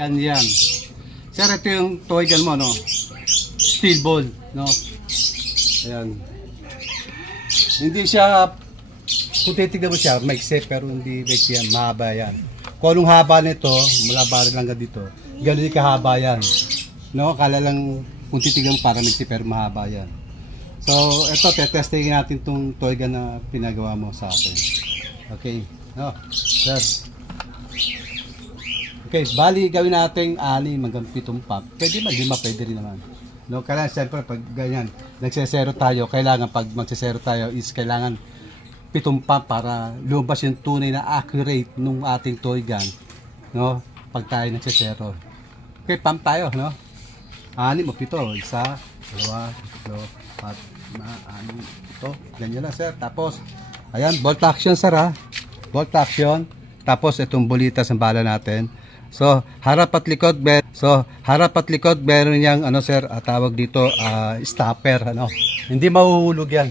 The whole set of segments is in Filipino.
Yan. Sir, ito yung toy gun mo, no? Steel ball, no? Ayan. Hindi siya, kung titignan mo siya, maikse, pero hindi maikse yan, mahaba yan. Kung anong haba nito, mula baril lang dito, gano'n yung kahaba yan. No? Kala lang, kung titignan mo, para maikse, pero mahaba yan. So, ito, tetestingin natin itong toy gun na pinagawa mo sa akin. Okay, no? Sir. Okay, bali gawin natin 6 hanggang 7 pump. Pwede man, 5 pwede rin naman. No, kailangan siyempre pag ganyan, nagsesero tayo, kailangan pag magsesero tayo is kailangan 7 pump para lumabas yung tunay na accurate nung ating toy gun. No, pag tayo nagsesero. Okay, pump tayo, no? 6 o 7, 1, 2, 3, 4, 5, 6, 7. Ganyan lang, sir. Tapos, ayan, bolt action, sir, ha? Bolt action. Tapos, itong bulitas ng bala natin. So, harap at likod, meron yang ano, sir, tawag dito, stopper, ano. Hindi mahuhulog yan.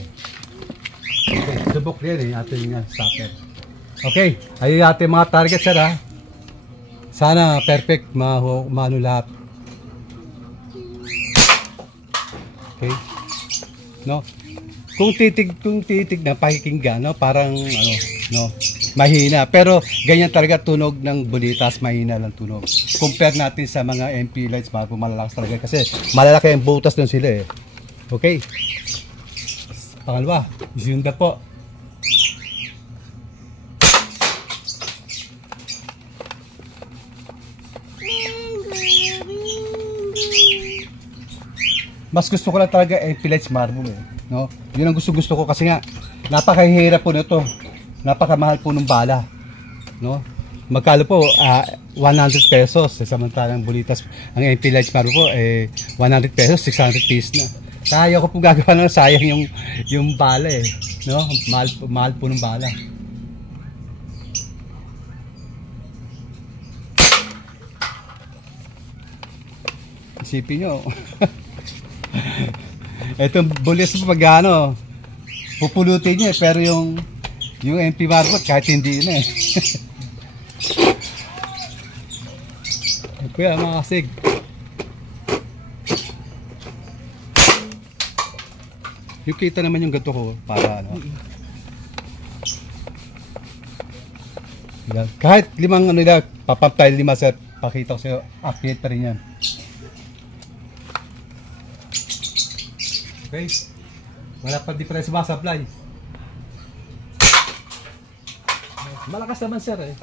Okay, subok yan, ating stopper. Okay, ayun ating mga target, sir, ha. Sana perfect, maano lahat. Okay. No. Kung titig na pakikinggan, no, parang ano, no, mahina. Pero ganyan talaga tunog ng bulitas, mahina lang tunog. Compare natin sa mga MP lights, bago malalakas talaga kasi malalaki ang butas doon sila eh. Okay. Pangalawa, isinda po. Mas gusto ko lang talaga MP lights marble eh. No? Yun ang gusto ko kasi nga napakahirap po nito. Napakamahal po ng bala. No? Magkano po? 100 pesos. Samantalang bulitas, ang MP lights marble po 100 pesos, 600 pesos na. Kaya ko po gagawa na sayang yung bala eh. No? Mahal po ng bala. Isipin nyo. Itong bulis mo pag ano, pupulutin niya pero yung MP marble kahit hindi na eh. Kuya mga kasig. Yung kita naman yung gato ko para ano. Kahit 5 ano nila, papap tayo 5 set, pakita ko sa'yo, accurate pa rin yan. Okay. Wala pa difference ba supply? Malakas naman sir eh.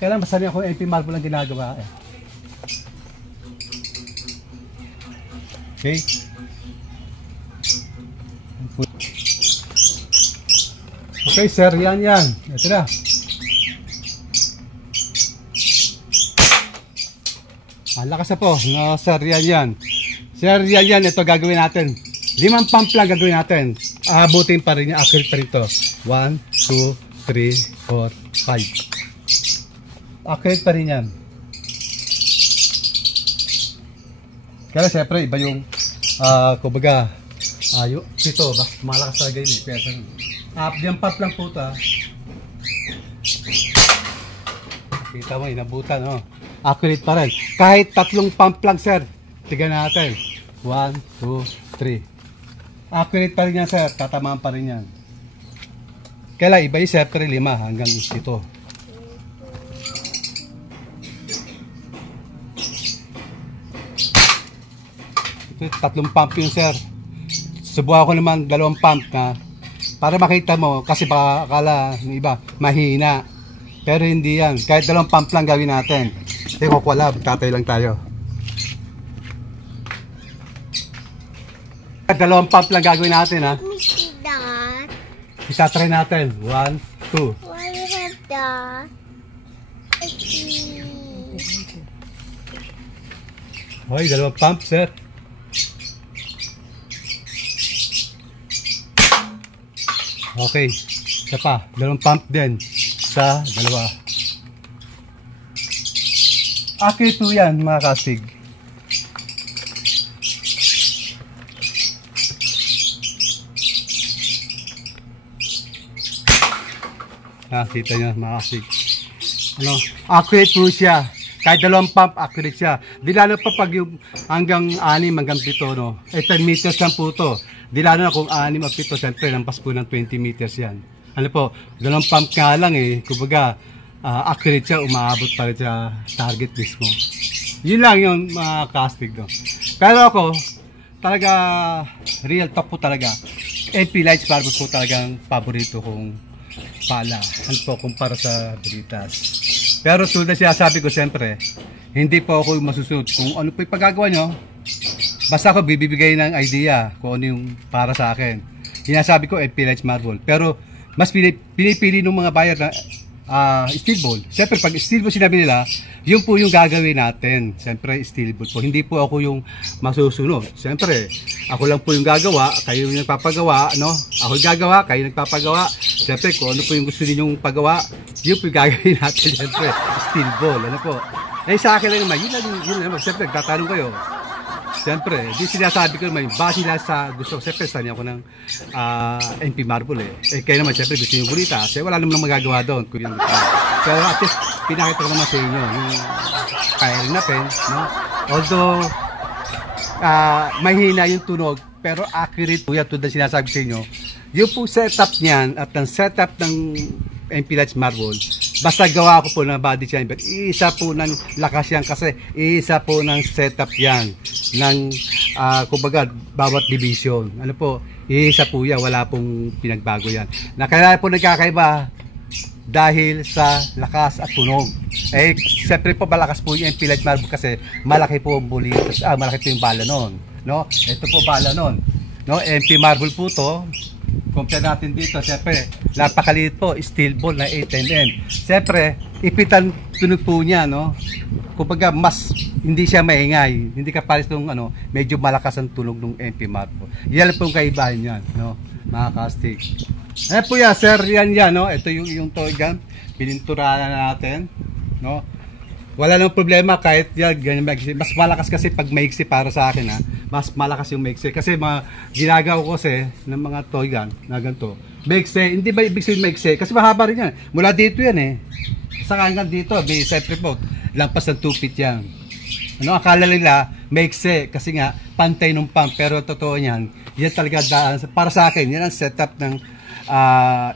Kaya lang masami ako MP marble lang ginagawa eh. Okay. Okay sir, yan. Ito na. Ang lakas na po. No, sir, yan. Sir, yan. Ito gagawin natin. 5 pump lang gagawin natin. Abutin pa rin niya. Accurate pa rin ito. 1, 2, 3, 4, 5. Accurate pa rin yan. Kaya siyempre, iba yung kumbaga, ito, malakas talaga yun eh. Pero, yung pump lang po ito. Kita mo, inabutan. Oh. Accurate pa rin. Kahit 3 pump lang, sir. Tignan natin. 1, 2, 3. Accurate pa rin yan sir, tatamaan pa rin yan. Kaya iba yung siyempre 5 hanggang 7. Ito 3 pump yun sir. Subukan ko naman 2 pump na para makita mo kasi baka akala ng iba mahina. Pero hindi yan, kahit 2 pump lang gawin natin. Teko wala, tatay lang tayo. 2 pump lang gagawin natin ha. Itatry natin. 1, 2. Why you have that? Okay, 2 pump sir. Okay, isa pa. 2 pump din sa 2. Accurate po yan mga kasig. Kita nyo mga kasig. Accurate po siya. Kahit 2 pump, accurate siya. Di lalo pa pag yung hanggang 6, hanggang 7, no? 10 meters lang po to. Di lalo na kung 6 o 7, siyempre, lampas po ng 20 meters yan. Ano po, 2 pump nga lang eh. Kumbaga, accurate siya, umaabot pa rin sa target mismo. Yun lang yung mga casting, no? Pero ako, talaga, real talk po talaga. MP Lights Marble po talagang paborito kong pala. Ano po, kumpara sa Veritas. Pero tulad na sinasabi ko, siyempre, hindi po ako masusunod kung ano po yung paggagawa nyo. Basta ako bibigay ng idea kung ano yung para sa akin. Sinasabi ko, MP Lights Marble. Pero, mas pinipili ng mga buyer na steel ball. Siyempre, pag steel ball sinabi nila, yun po yung gagawin natin. Siyempre, steel ball po. Hindi po ako yung masusunod. Siyempre, ako lang po yung gagawa, kayo yung nagpapagawa, no? Ako yung gagawa, kayo nagpapagawa. Siyempre, kung ano po yung gusto ninyong pagawa, yun po yung gagawin natin. Siyempre, steel ball. Ano po? Eh, sa akin lang naman, yun lang naman. Siyempre, nagtatanong kayo. Siyempre, di sinasabi ko naman, base lang sa gusto ko. Siyempre, sanya ako ng MP Marble eh. Eh, kayo naman, siyempre, gusto nyo Veritas. Eh, wala naman magagawa doon. Pero at least, pinakita ko naman sa inyo yung firing na pen, no? Although, mahina yung tunog, pero accurate po yan, tulad na sinasabi sa inyo. Yung po setup niyan, at ang setup ng MP Lights Marble, basta gawa ko po ng body chamber, isa po ng lakas yan kasi isa po ng setup yan ng kumbaga bawat division. Ano po, isa po yan, wala pong pinagbago yan. Na kaya po nagkakaiba dahil sa lakas at tunog. Eh, siyempre po malakas po yung MP Lights Marble kasi malaki po ang bulitas, malaki po yung bala nun. No? Ito po bala nun. No? MP Marble po to. Compare natin dito, siyempre, napakaliit po, steel ball na 8mm. Siyempre, ipitan tunog po niya, no? Kumbaga, mas hindi siya maingay. Hindi kapares nung, medyo malakas ang tunog ng MP Marble. Yan po yung kaibahan niyan, no? Mga casting. Ayan po yan, sir, yan, no? Ito yung toy gun. Pininturahan na natin, no? Wala nang problema kahit yan, ganyan, mas malakas kasi pag maiksi para sa akin, ha? Mas malakas yung maiksi kasi mga ginagawa ko kasi ng mga toy gun na ganito. Maiksi, hindi ba ibig sabihin maiksi? Kasi mahaba rin yan. Mula dito yan eh. Sa hanggang dito, siyempre po, lampas ng 2 feet yan. Ano, akala nila maiksi kasi nga pantay ng pump, pero totoo yan. Yan talaga daan, para sa akin, yan ang setup ng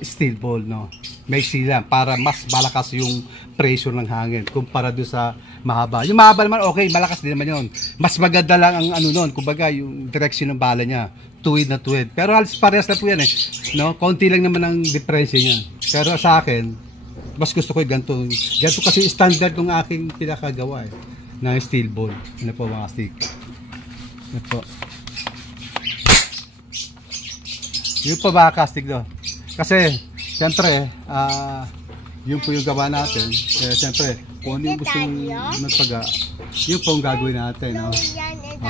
steel ball, no? Maiksi lang para mas malakas yung pressure ng hangin kumpara doon sa mahaba. Yung mahaba naman okay, malakas din naman yun. Mas maganda lang ang noon, kumbaga yung direction ng bala niya, tuwid na tuwid. Pero halos parehas na po yan eh. No? Konti lang naman ang diferensya niya. Pero sa akin, mas gusto ko yung ganito. Ganito kasi standard ng aking pinakagawa eh, na steel ball. Ano po mga stick? Ano po? Yung pa ba casting do? Kasi siyempre, yun po yung gawa natin. Siyempre, kung ano yung gustong magpaga, yun po ang gagawin natin. No?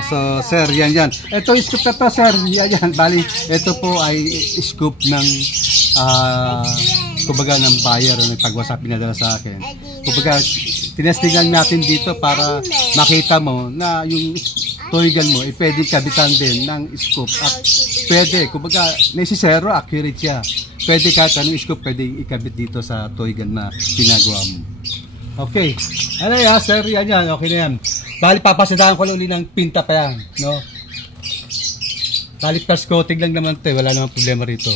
So, sir, yan. Ito yung scoop na to, sir. Yan. Bali, ito po ay scoop ng kumbaga ng buyer na nagpag-WhatsApp pinadala sa akin. Kumbaga, tinestingan natin dito para makita mo na yung toy gun mo, pwede kabitan din ng scoop. At pwede, kumbaga, naisisero, accurate siya. Pwede kahit anong scoop, pwede ikabit dito sa toy gun na ginagawa mo. Okay. Ano yan, sir? Yan. Okay na yan. Bali, papasadahan ko lang ulit ng pinta pa yan. No? Bali, first coating lang naman ito. Wala namang problema rito.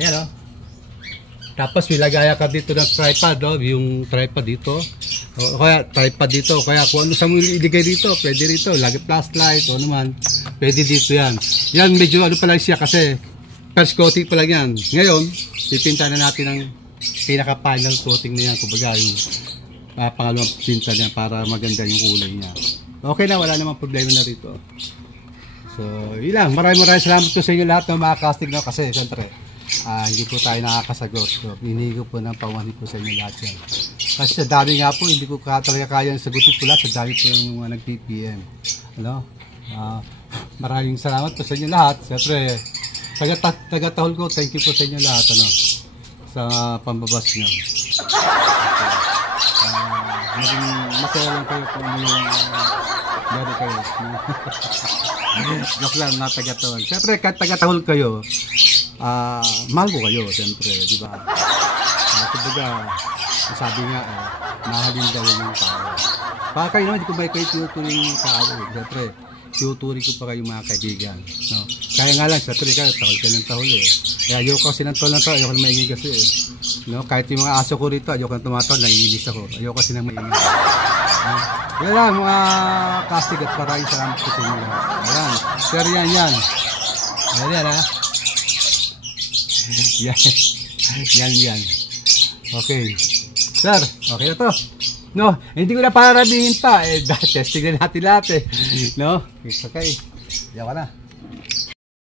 Ayan, Tapos, ilagaya ka dito ng tripod, yung tripod dito. O kaya, tripod dito. Kaya, kung ano sa mo iligay dito, pwede rito. Lagi flashlight, o naman. Pwede dito yan. Yan, medyo pa lang siya kasi first coating pa lang yan. Ngayon, pipinta na natin ang pinaka-final coating na yan. Kumbaga, yung pangalawang pinta niya para maganda yung kulay niya. Okay na, wala namang problema na rito. So, yun lang. Maraming salamat po sa inyo lahat ng mga casting na kasi, siyempre, hindi po tayo nakakasagot. So, hinihingi ko po ng paumanhin po sa inyo lahat yan. Kasi sa dami nga po, hindi ko talaga kaya sagutin po lahat. Sa dami po yung mga nag-PPM. Maraming salamat po sa inyo lahat. Siyempre, taga-tahol ko, thank you po sa inyo lahat. Sa pambabas nyo. Maging masaya lang kayo kung ano yung meron kayo. Joke lang, mga taga-tahol. Siyempre, kahit taga-tahol kayo, mahal ko kayo, siyempre, di ba? Kumbaga, Sabi nga, mahalin daw yung tao. Baka kayo naman, di ko ba kayo tinuturing yung tao? Siyempre, tinuturing ko pa kayo mga kaibigan. No? Kaya nga lang, siyempre, tahol ka ng tahol eh. Kaya ayoko kasi ng tahol ng tahol, ayoko na maingay kasi eh. No? Kahit yung mga aso ko rito, ayoko na tumatahol, naiinis ako. Ayoko kasi nang maingay. No? Yan lang, mga kastig at maraming salamat po sa inyo. Ayan, sir, yan. Ayan, ha? Yan. Okay. Sir, okay na to. No, hindi ko na pararabihin pa. Testing na natin lahat eh. No? Okay. Yawa na.